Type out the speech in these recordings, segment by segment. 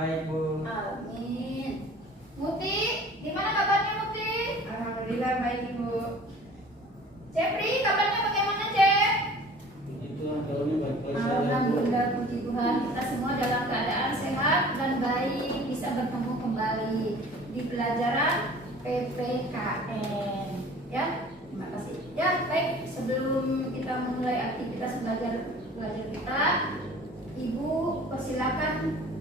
Baik, Bu. Amin. Muti, gimana kabarnya Muti? Alhamdulillah baik Ibu. Cepri, kabarnya bagaimana Cep? Itu tahunnya baik-baik saja, Bu. Alhamdulillah, puji Tuhan, kita semua dalam keadaan sehat dan baik, bisa bertemu kembali di pelajaran PPKN. Ya, terima kasih. Ya, baik. Sebelum kita memulai aktivitas belajar kita, Ibu persilakan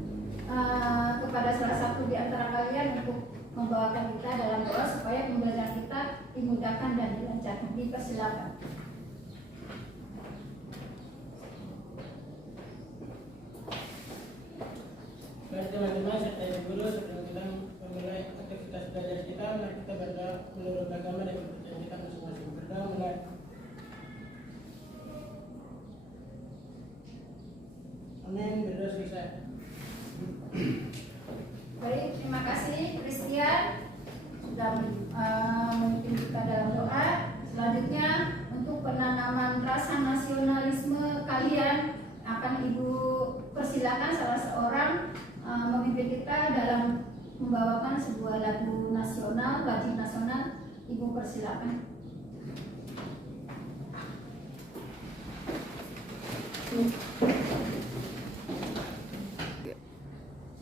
kepada salah satu di antara kalian untuk membawakan kita dalam doa supaya pembelajaran kita dimudahkan dan dilancarkan. Dipersilakan. Baik teman-teman, serta ibu guru, sebelum kita memulai aktivitas belajar kita, mari kita berdoa menurut agama dan kepercayaan kita masing-masing. Berdoa mulai. Amin. Berdoa selesai. Baik, terima kasih Christian sudah memimpin kita dalam doa. Selanjutnya untuk penanaman rasa nasionalisme kalian akan Ibu persilakan salah seorang memimpin kita dalam membawakan sebuah lagu nasional, wajib nasional. Ibu persilakan.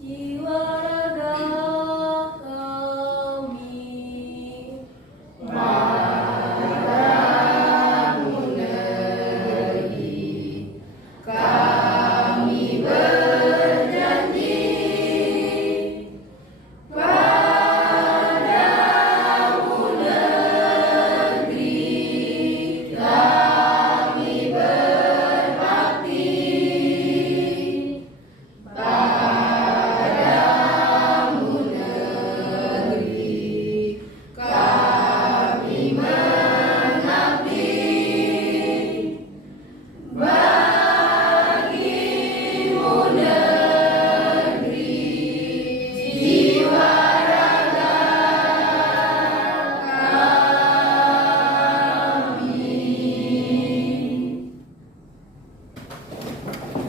Jiwa raga kami padamu negeri, kami berjanji padamu negeri, kami berbakti.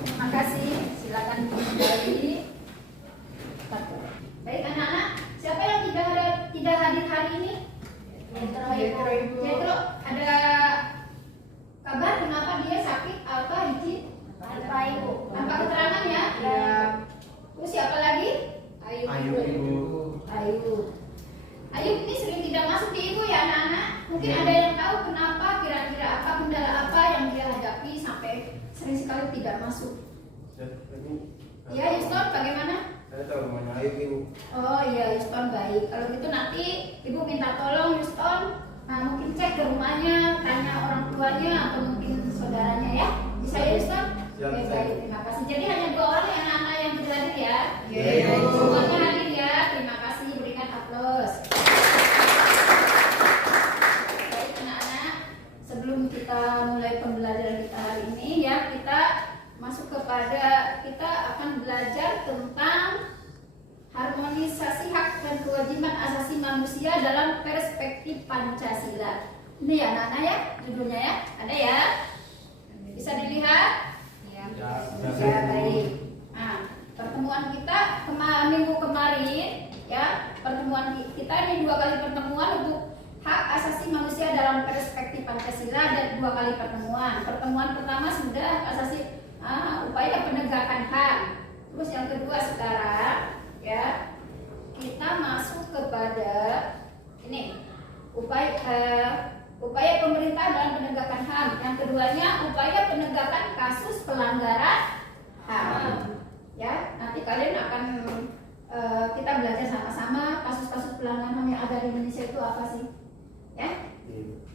Terima kasih. Silakan kembali. Baik anak-anak, siapa yang tidak hadir hari ini? Jethro, Ibu. Jethro, ada kabar kenapa dia sakit apa izin? Tanpa Ibu. Tanpa keterangan ya? Ya. Terus siapa lagi? Ayo Ayo, Ibu. Ayu. Ayu ini sering tidak masuk di Ibu ya anak-anak. Mungkin ada yang tahu kenapa, kira-kira apa kendala apa yang dia hadapi sampai sering sekali tidak masuk. Ya, Yuston bagaimana? Saya tahu namanya Ayu, Ibu. Oh iya, Yuston baik. Kalau gitu nanti Ibu minta tolong Yuston, mungkin cek ke rumahnya, tanya orang tuanya atau mungkin saudaranya ya. Bisa ya Yuston? Siap, Oke, siap. baik, terima kasih. Jadi hanya 2 orang yang anak-anak yang tidak hadir ya. Iya. Semuanya hadir ya. Terima kasih, berikan aplaus. Baik anak-anak, sebelum kita mulai pembelajaran kita hari ini ya, kita masuk kepada kita akan belajar tentang harmonisasi hak dan kewajiban asasi manusia dalam perspektif Pancasila. Ini ya anak-anak ya, judulnya ya, ada ya? Bisa dilihat? Ya. Ya baik. Nah, pertemuan kita minggu kemarin ya, pertemuan kita ini 2 kali pertemuan untuk hak asasi manusia dalam perspektif Pancasila dan 2 kali pertemuan. Pertemuan pertama sudah hak asasi upaya penegakan hak. Terus yang kedua sekarang ya kita masuk kepada ini upaya pemerintah dalam penegakan HAM. Yang keduanya upaya penegakan kasus pelanggaran HAM. Ya, nanti kalian akan kita belajar sama-sama kasus-kasus pelanggaran HAM yang ada di Indonesia itu apa sih? Ya.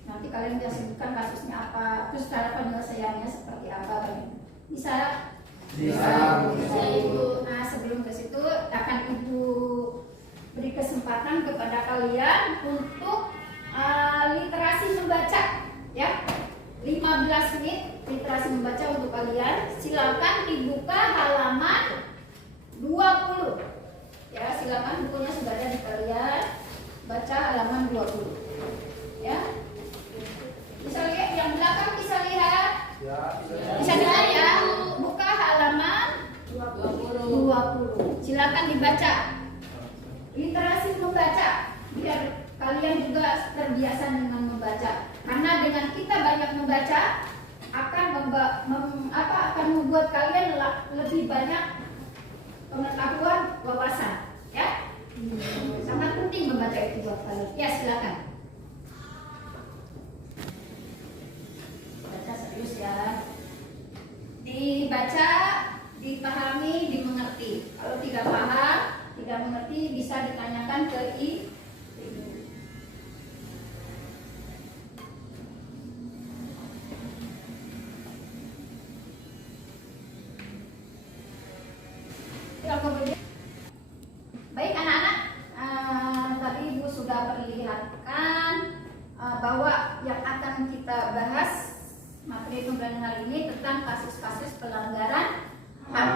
Nanti kalian bisa sebutkan kasusnya apa, terus cara penyelesaiannya seperti apa. Bisa? Bisa. Bisa Ibu. Nah, sebelum ke situ akan Ibu beri kesempatan kepada kalian untuk literasi membaca ya. 15 menit literasi membaca untuk kalian. Silakan dibuka halaman 20. Ya, silakan bukunya sudah ada di kalian. Baca halaman 20. Ya. Bisa lihat yang belakang, bisa lihat? Ya, Bisa dilihat ya. Buka halaman 20. Silakan silakan dibaca. Literasi membaca, biar kalian juga terbiasa dengan membaca. Karena dengan kita banyak membaca akan akan membuat kalian lebih banyak pengetahuan, wawasan, ya. Sangat penting membaca itu buat kalian. Ya, silakan. Baca serius ya. Dibaca, dipahami, dimengerti. Kalau tidak paham, tidak mengerti, bisa ditanyakan ke ibu. Baik anak-anak, tadi Ibu sudah perlihatkan bahwa yang akan kita bahas materi pembelajaran hari ini tentang kasus-kasus pelanggaran HAM.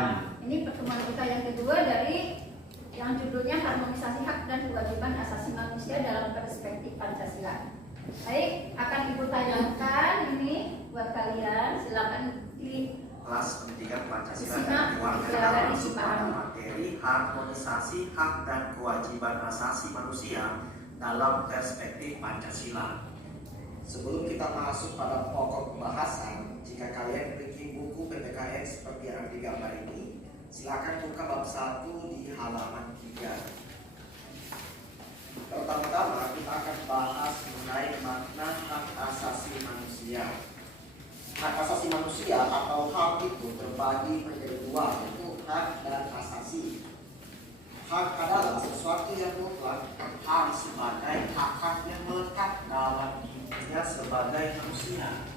Ini pertemuan kita yang kedua dari yang judulnya harmonisasi hak dan kewajiban asasi manusia dalam perspektif Pancasila. Baik, akan Ibu tanyakan ini buat kalian. Silakan pilih kelas pendidikan Pancasila Disimak, dan kewarganegaraan silakan masuk pada dipahami. materi harmonisasi hak dan kewajiban asasi manusia dalam perspektif Pancasila. Sebelum kita masuk pada pokok pembahasan, jika kalian memiliki buku PPKN seperti yang di gambar ini, silakan buka bab 1 di halaman 3. Pertama-tama kita akan bahas mengenai makna hak asasi manusia. Hak asasi manusia atau HAM itu terbagi menjadi dua, yaitu hak dan asasi. Hak adalah sesuatu yang mutlak, HAM sebagai hak-hak yang melekat dalam dirinya sebagai manusia.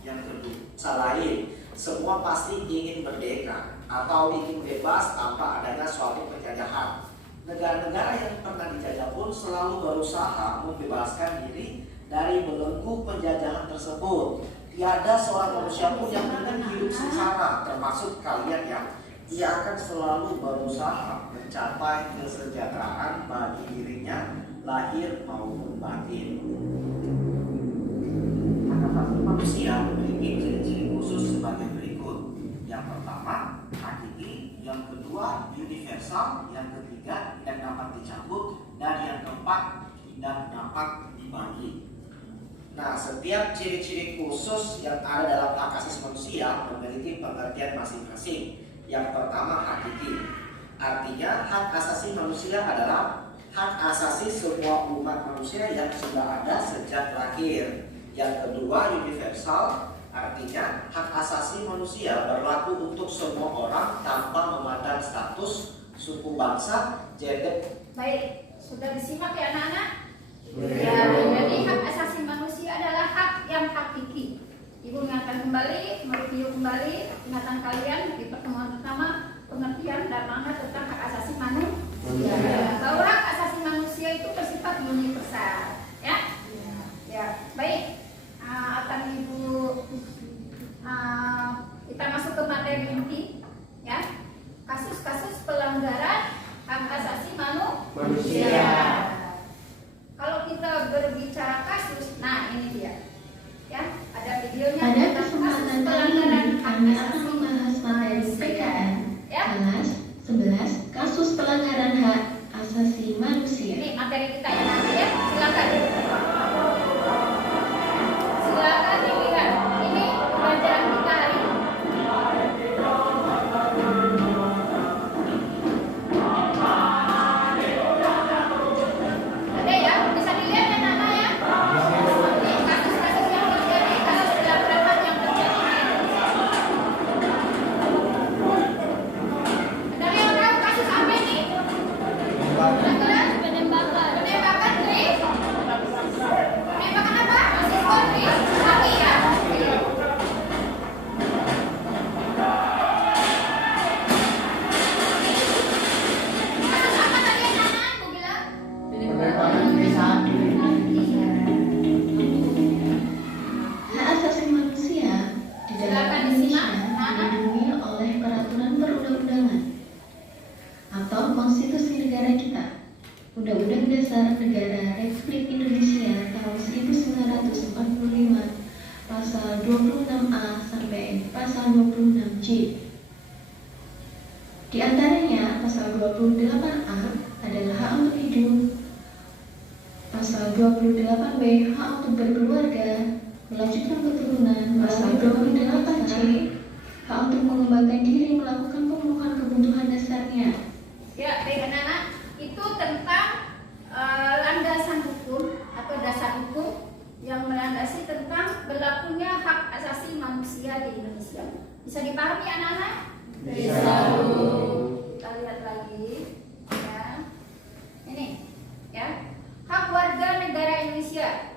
Yang kedua, lain, semua pasti ingin merdeka atau ingin bebas tanpa adanya suatu penjajahan. Negara-negara yang pernah dijajah pun selalu berusaha membebaskan diri dari belenggu penjajahan tersebut. Tiada seorang manusia pun yang ingin hidup sengsara, termasuk kalian ya. Ia akan selalu berusaha mencapai kesejahteraan bagi dirinya, lahir maupun batin. Hak asasi manusia memiliki ciri-ciri khusus sebagai berikut. Yang pertama, hakiki. Yang kedua, universal. Yang ketiga, tidak dapat dicabut. Dan yang keempat, tidak dapat dibagi. Nah, setiap ciri-ciri khusus yang ada dalam hak asasi manusia memiliki pengertian masing-masing. Yang pertama, hakiki. Artinya, hak asasi manusia adalah hak asasi semua umat manusia yang sudah ada sejak lahir. Yang kedua, universal. Artinya, hak asasi manusia berlaku untuk semua orang tanpa memandang status, suku bangsa, gender. baik, sudah disimak ya anak-anak? Ya. Jadi hak asasi manusia adalah hak yang hakiki. Ibu ingatkan kembali, mereview kembali ingatan kalian di pertemuan pertama, pengertian dan makna tentang hak asasi manusia. Bahwa hak asasi manusia itu bersifat universal, ya? Ya, baik. Akan Ibu kita masuk ke materi inti, ya. Kasus-kasus pelanggaran hak asasi manusia. Kalau kita berbicara kasus, nah ini dia, ya, ada videonya. Pada tentang kesempatan kasus kali pelanggaran ini hak kami akan asasi membahas materi PKN ya. kelas 11 kasus pelanggaran hak asasi manusia. Ini materi kita yang nanti ya, silakan. Silakan dilihat. Ini pelajaran kita hari ini. Ada ya, bisa dilihat ya Nana ya. Ini kasus-kasus yang terjadi, kasus pelanggaran yang terjadi di Indonesia. Ada yang tahu kasus apa ini? Pelanggaran penembakan. Penembakan Tris? Penembakan apa? Mahasiswa Tris? Lagi ya? Kasus apa tadi Nana? Aku bilang? Hak asasi manusia di dalam Silakan Indonesia disimak. dilindungi oleh peraturan perundang-undangan atau konstitusi negara kita. Undang-Undang Dasar Negara Republik Indonesia tahun 1945 pasal 26A sampai pasal 26J. Di antaranya Pasal 28A adalah hak untuk hidup. Pasal 28B hak untuk berkeluarga, melanjutkan keturunan. Pasal 28C hak untuk mengembangkan diri, melakukan pemenuhan kebutuhan dasarnya. Ya, baik anak-anak, itu tentang landasan hukum atau dasar hukum yang melandasi tentang berlakunya hak asasi manusia di Indonesia. Bisa dipahami anak-anak? Bisa, Bu. Kita lihat lagi, ya. Ini, ya, hak warga negara Indonesia.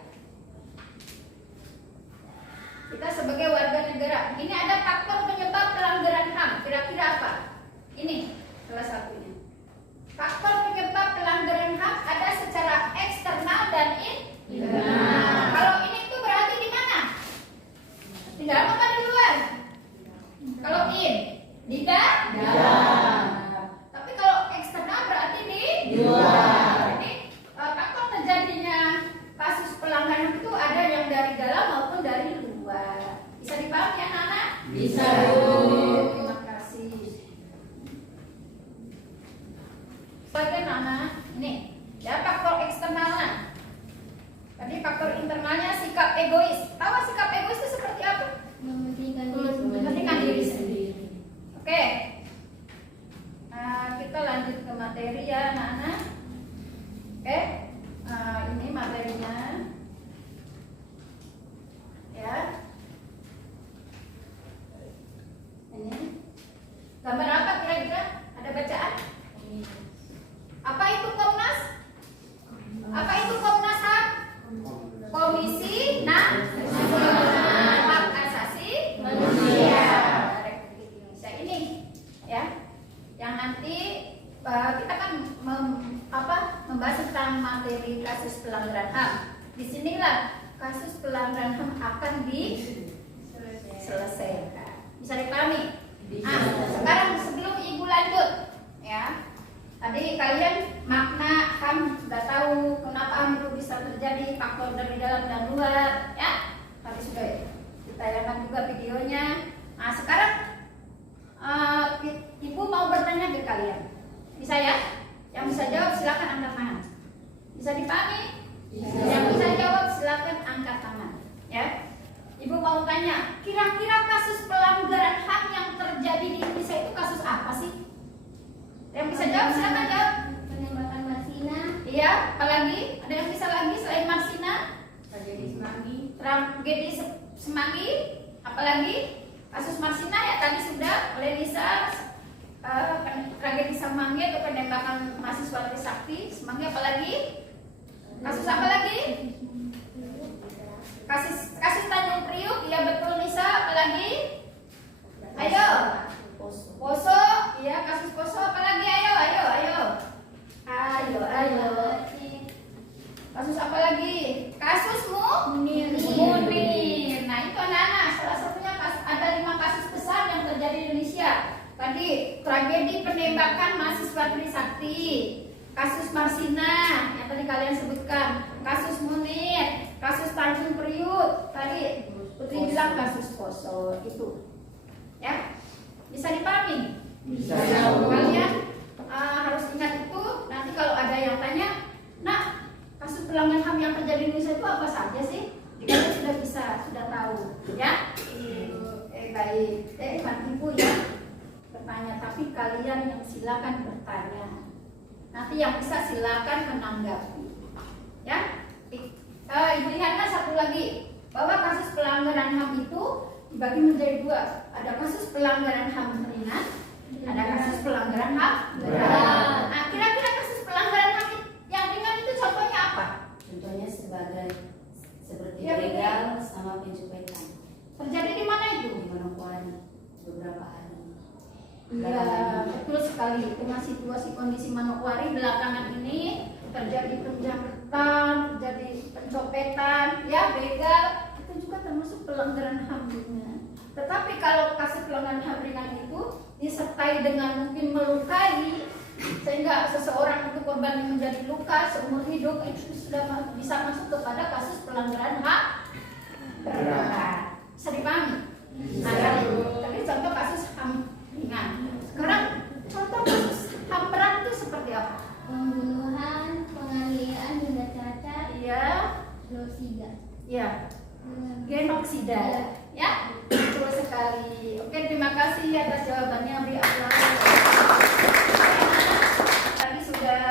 Kita sebagai warga negara, ini ada faktor penyebab pelanggaran HAM. Kira-kira apa? Ini salah satunya. Faktor penyebab pelanggaran HAM ada secara eksternal dan internal. Kalau ini tuh berarti di mana? Di dalam apa di luar? Kalau di dalam. Tapi kalau eksternal berarti di luar. Jadi faktor terjadinya kasus pelanggaran itu ada yang dari dalam maupun dari luar. Bisa dipahami anak-anak? Bisa, Bu. Terima kasih. Bagian anak, ini ya faktor eksternalnya. Tadi faktor internalnya sikap egois. Tahu sikap egois itu seperti apa? Mementingkan diri sendiri. Oke. Nah, kita lanjut ke materi ya anak-anak. Oke. Ini materinya. Ya. Ini gambar apa kira-kira? Ada bacaan? Apa itu Komnas? Apa itu Komnas HAM? Komisi Nasional Hak Asasi Manusia Republik Indonesia ini, ya, yang nanti kita kan membahas tentang materi kasus pelanggaran HAM. Disinilah kasus pelanggaran HAM akan diselesaikan. Bisa dipahami? Sekarang sebelum Ibu lanjut, ya. Tadi kalian makna HAM sudah tahu kenapa HAM itu bisa terjadi, faktor dari dalam dan luar, ya. Tadi sudah ditayangkan juga videonya. Nah sekarang Ibu mau bertanya ke kalian, bisa ya? Yang bisa jawab silakan angkat tangan. Bisa dipahami? Bisa. Yang bisa jawab silakan angkat tangan, ya. Ibu mau tanya, kira-kira kasus pelanggaran HAM yang terjadi di Indonesia itu kasus apa sih? Yang bisa jawab silakan jawab. Penembakan Marsina. Iya, apalagi? Ada yang bisa lagi selain Marsina? Tragedi Semanggi. Tragedi Semanggi. Apalagi? Kasus Marsina ya tadi sudah oleh Lisa. Tragedi Semanggi atau penembakan mahasiswa Trisakti. Semanggi apalagi? Kasus apa lagi? Kasus Tanjung Priuk. Iya betul Lisa. Apalagi? Ayo. Poso, ya kasus Poso apalagi ayo. Kasus apa lagi? Kasus Munir. Nah itu anak-anak salah satunya ada 5 kasus besar yang terjadi di Indonesia. Tadi tragedi penembakan mahasiswa Trisakti, kasus Marsina yang tadi kalian sebutkan, kasus Munir, kasus Tanjung Priuk, tadi Putri bilang kasus Poso itu, ya. Bisa dipahami? Bisa. Kalian harus ingat itu. Nanti kalau ada yang tanya, nah kasus pelanggaran HAM yang terjadi di Indonesia itu apa saja sih? Kalian sudah tahu, ya? Baik. Ibu ya bertanya, tapi kalian yang silakan bertanya. Nanti yang bisa silakan menanggapi, ya? Ibu lihatlah satu lagi bahwa kasus pelanggaran HAM itu dibagi menjadi 2. Ada kasus pelanggaran HAM ringan, ada kasus pelanggaran HAM berat. Nah, kira-kira kasus pelanggaran HAM yang ringan itu contohnya apa? Contohnya seperti Ya, begal sama penculikan. Terjadi di mana itu? Di Manokwari beberapa hari. Iya, betul sekali. Dengan situasi kondisi Manokwari belakangan ini terjadi penjamretan, terjadi pencopetan, ya begal. Itu juga termasuk pelanggaran HAM ringan. Tetapi kalau kasus pelanggaran HAM ringan itu disertai dengan mungkin melukai sehingga seseorang itu korban yang menjadi luka seumur hidup, itu sudah bisa masuk kepada kasus pelanggaran HAM berat. Bisa dipahami? Nah, tadi contoh kasus HAM ringan. Sekarang contoh kasus HAM berat Ya, genoksida. Ya, betul sekali. Oke, terima kasih atas jawabannya, beri aplaus. Tadi sudah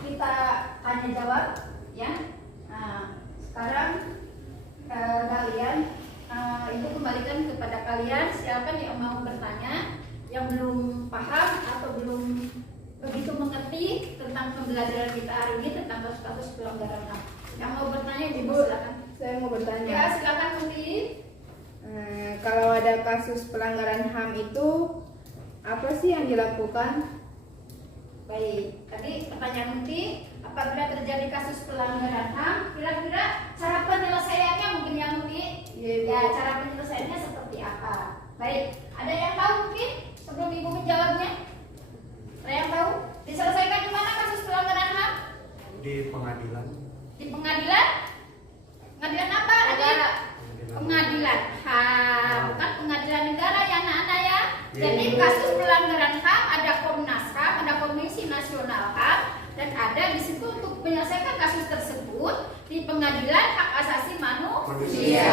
kita tanya jawab, ya. Nah, sekarang kalian, ibu kembalikan kepada kalian siapa yang mau bertanya, yang belum paham atau belum begitu mengerti tentang pembelajaran kita hari ini tentang kasus-kasus pelanggaran HAM. Yang mau bertanya, ibu silakan. Saya mau bertanya. Ya, silakan Muti. Kalau ada kasus pelanggaran HAM itu apa sih yang dilakukan? Baik, tadi pertanyaan Muti, apabila terjadi kasus pelanggaran HAM, kira-kira cara penyelesaiannya mungkin yang Muti? Iya, Bu. Ya, cara penyelesaiannya seperti apa? Baik, ada yang tahu mungkin sebelum ibu menjawabnya? Ada yang tahu? Diselesaikan di mana kasus pelanggaran HAM? Di pengadilan. Di pengadilan? Pengadilan apa? Ada pengadilan HAM, bukan pengadilan negara ya anak-anak ya. Jadi kasus pelanggaran HAM ada Komnas HAM, ada Komisi Nasional HAM, dan ada di situ untuk menyelesaikan kasus tersebut di Pengadilan Hak Asasi Manusia.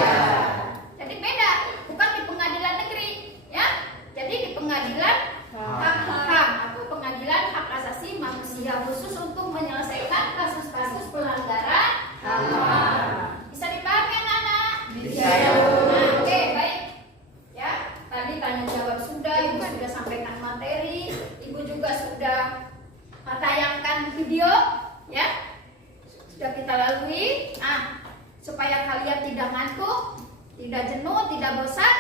Jadi beda, bukan di pengadilan negeri, ya. Jadi di pengadilan HAM atau Pengadilan Hak Asasi Manusia khusus untuk menyelesaikan kasus-kasus pelanggaran HAM. Bisa dipahami anak-anak? Bisa. Nah, oke, baik. Ya, tadi tanya jawab sudah, ibu sudah sampaikan materi, ibu juga sudah tayangkan video, ya. Sudah kita lalui. Nah, supaya kalian tidak ngantuk, tidak jenuh, tidak bosan,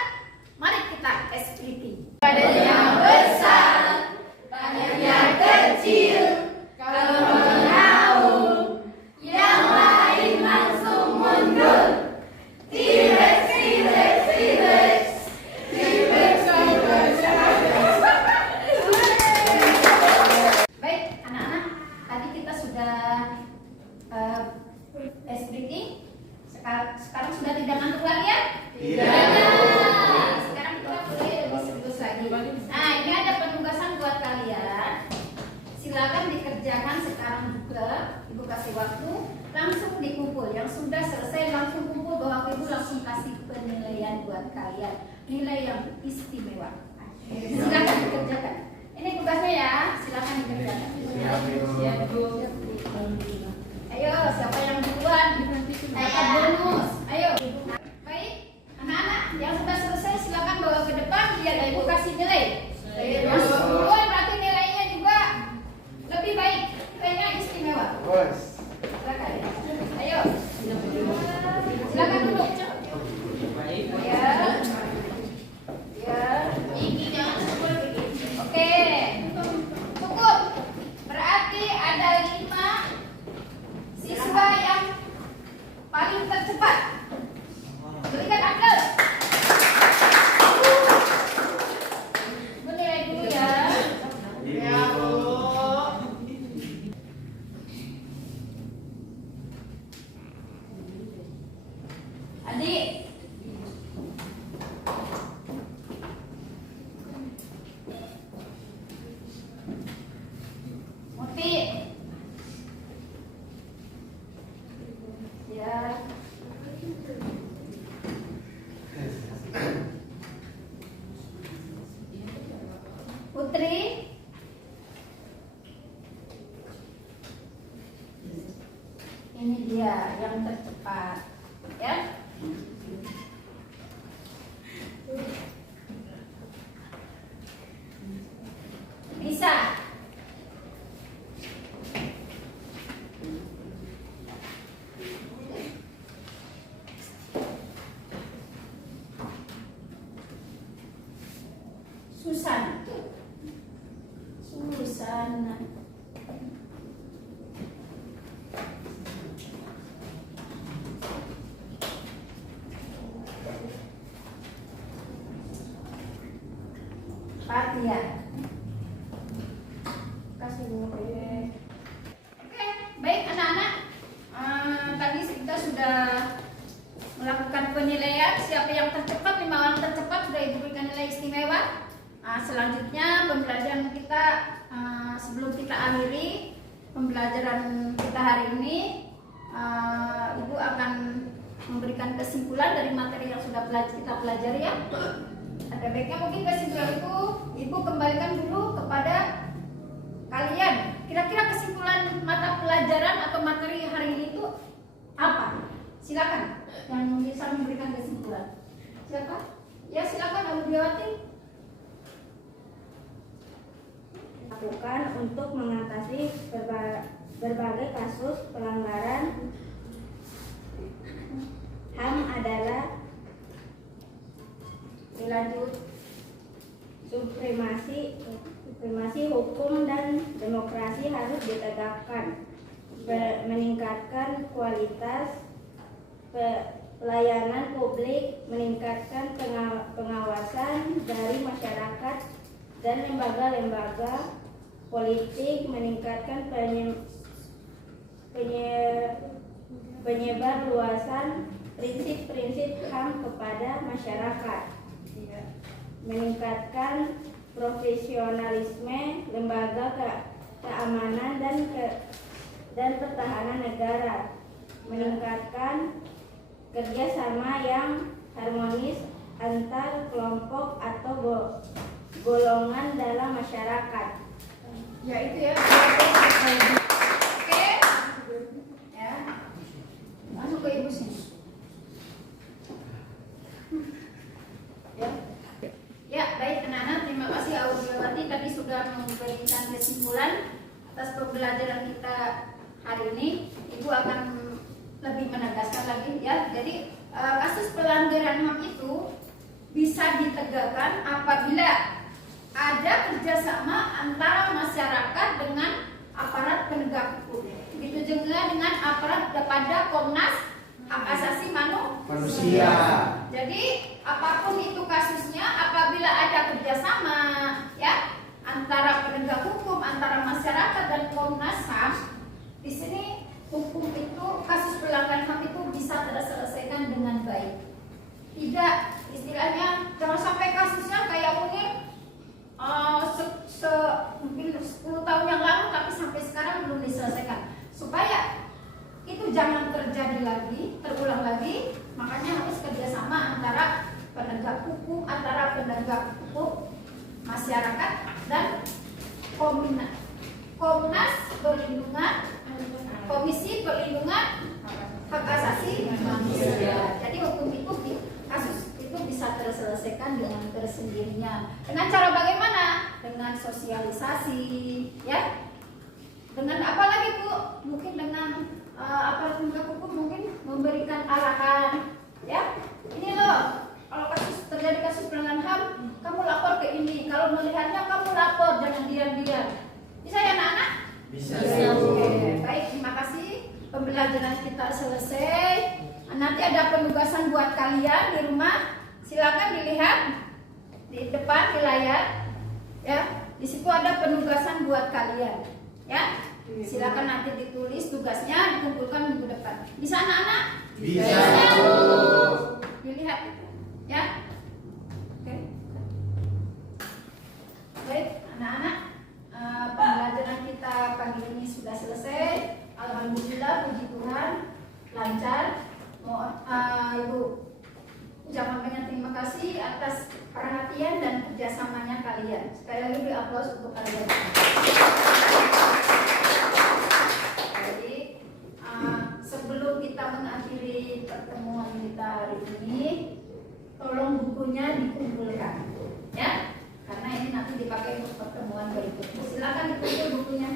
mari kita SPT. Badannya besar, badannya kecil. Kalau mengaum, yang lain langsung mundur. T-Rex, T-Rex, T-Rex, T-Rex, T-Rex. Baik, anak-anak, tadi kita sudah SPT. Sekarang sudah tidak ngantuk lagi ya? Tidak. Sekarang kita boleh lebih serius lagi. Nah, ini ada penugasan buat kalian. Silakan dikerjakan sekarang juga. Ibu kasih waktu, langsung dikumpul. Yang sudah selesai langsung kumpul, bahwa ibu langsung kasih penilaian buat kalian. Nilai yang istimewa. Silakan dikerjakan. Ini tugasnya ya. Silakan dikerjakan. Siap, Bu. Ayo, siapa yang duluan? Dapat bonus. Ayo. Baik, anak-anak yang sudah selesai silakan bawa ke depan biar ibu kasih nilai. Yang duluan berarti nilainya juga lebih baik, nilainya istimewa. Silakan. Ayo. Silakan duduk. Ya. Ya. Ini jangan sebut begini. Oke. Cukup. Berarti ada 5 siswa yang paling tercepat. Berikan akal. Menilai dulu ya. Ya, Bu. Adik. Muti. Ya. Putri. Ini dia yang tercepat, ya. Bisa. Susan. Susana. Fatia. Kasih dulu. Oke, baik anak-anak. Tadi kita sudah melakukan penilaian. Siapa yang tercepat, 5 orang tercepat sudah diberikan nilai istimewa. Selanjutnya pembelajaran kita sebelum kita akhiri pembelajaran kita hari ini, Ibu akan memberikan kesimpulan dari materi yang sudah kita pelajari ya. Ada baiknya mungkin kesimpulan itu Ibu kembalikan dulu kepada kalian. Kira-kira kesimpulan mata pelajaran atau materi hari ini itu apa? Silakan yang bisa memberikan kesimpulan. Siapa? Ya silakan Audiawati. Lakukan untuk mengatasi berbagai kasus pelanggaran HAM adalah dilanjut supremasi hukum dan demokrasi harus ditegakkan, meningkatkan kualitas pelayanan publik, meningkatkan pengawasan dari masyarakat dan lembaga-lembaga politik, meningkatkan penyebar luasan prinsip-prinsip HAM kepada masyarakat, meningkatkan profesionalisme lembaga keamanan dan pertahanan negara, meningkatkan kerjasama yang harmonis antar kelompok atau golongan dalam masyarakat. Ya itu ya. Oke. Ya. Masuk ke Ibu sini. Ya. Ya, baik anak-anak, terima kasih Audiawati tadi sudah memberikan kesimpulan atas pembelajaran kita hari ini. Ibu akan lebih menegaskan lagi ya. Jadi kasus pelanggaran HAM itu bisa ditegakkan apabila ada kerjasama antara masyarakat dengan aparat penegak hukum. Begitu juga dengan aparat kepada Komnas Hak Asasi Manusia. Jadi apapun itu kasusnya, apabila ada kerjasama ya antara penegak hukum, antara masyarakat dan Komnas HAM, di sini hukum itu, kasus pelanggaran HAM itu bisa terselesaikan dengan baik. Tidak, istilahnya jangan sampai kasusnya kayak mungkin mungkin 10 tahun yang lalu tapi sampai sekarang belum diselesaikan. Supaya itu jangan terjadi lagi, terulang lagi, makanya harus kerjasama antara penegak hukum, masyarakat dan Komnas Perlindungan, Komisi Perlindungan Hak Asasi Manusia. Jadi hukum itu, kasus itu bisa terselesaikan dengan tersendirinya. Dengan cara bagaimana? Dengan sosialisasi, ya. Dengan apa lagi Bu? Mungkin dengan aparat penegak hukum mungkin memberikan arahan, ya. Ini loh, kalau terjadi kasus pelanggaran HAM, kamu lapor ke ini. Kalau melihatnya kamu lapor, jangan diam-diam. Bisa ya anak-anak? Bisa. Oke, baik, terima kasih. Pembelajaran kita selesai. Nanti ada penugasan buat kalian di rumah. Silakan dilihat di depan di layar. Ya, di situ ada penugasan buat kalian. Ya, silakan nanti ditulis tugasnya, dikumpulkan minggu depan. Bisa anak-anak? Bisa. Dilihat, ya. Oke. Baik, anak-anak. Pembelajaran kita pagi ini sudah selesai. Alhamdulillah, puji Tuhan, lancar. Ibu ucapkan banyak terima kasih atas perhatian dan kerjasamanya kalian. Sekali lagi beri aplaus untuk kalian. Jadi sebelum kita mengakhiri pertemuan kita hari ini, tolong bukunya dikumpulkan, ya, karena ini nanti dipakai untuk pertemuan berikutnya. Silakan dikumpul bukunya.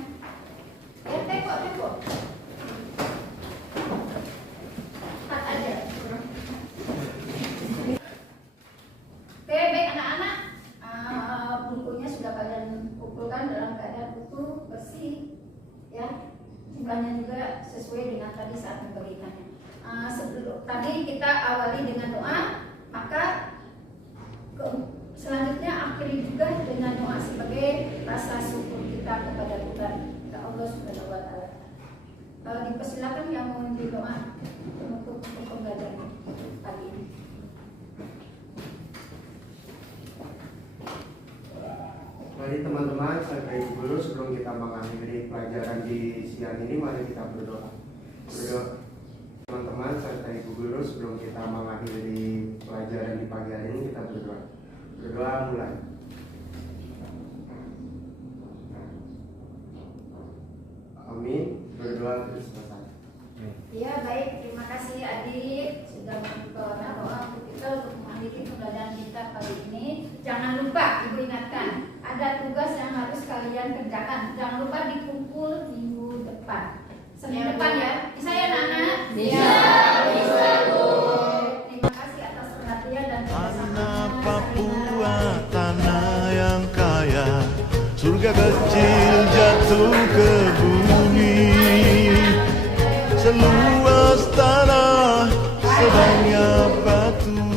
Ya, tengok. Cut aja. Oke, baik anak-anak. Bukunya sudah kalian kumpulkan dalam keadaan utuh, bersih, ya. Jumlahnya juga sesuai dengan tadi saat memberikannya. Sebelum tadi kita awali dengan doa, maka selanjutnya akhiri juga dengan doa sebagai rasa syukur kita kepada Tuhan, kepada Allah Subhanahu wa Ta'ala. Dipersilakan yang mau doa untuk pembelajaran pagi ini. Mari teman-teman serta ibu guru, sebelum kita mengakhiri pelajaran di siang ini, mari kita berdoa. teman-teman serta ibu guru, sebelum kita mengakhiri pelajaran di pagi hari ini, kita berdoa. Berdoa mulai. Amin. Berdoa terus selesai. Ya baik, terima kasih adik sudah membuka doa untuk kita untuk mengakhiri pembelajaran kita kali ini. Jangan lupa ibu ingatkan, ada tugas yang harus kalian kerjakan. Jangan lupa dikumpul minggu depan. Senin Ya, depan Bu. ya. Bisa ya Nana? Bisa. Bisa Bu. Terima kasih atas perhatian dan Tanah Papua, tanah yang kaya, surga kecil jatuh ke bumi. Seluas tanah, sebanyak batu.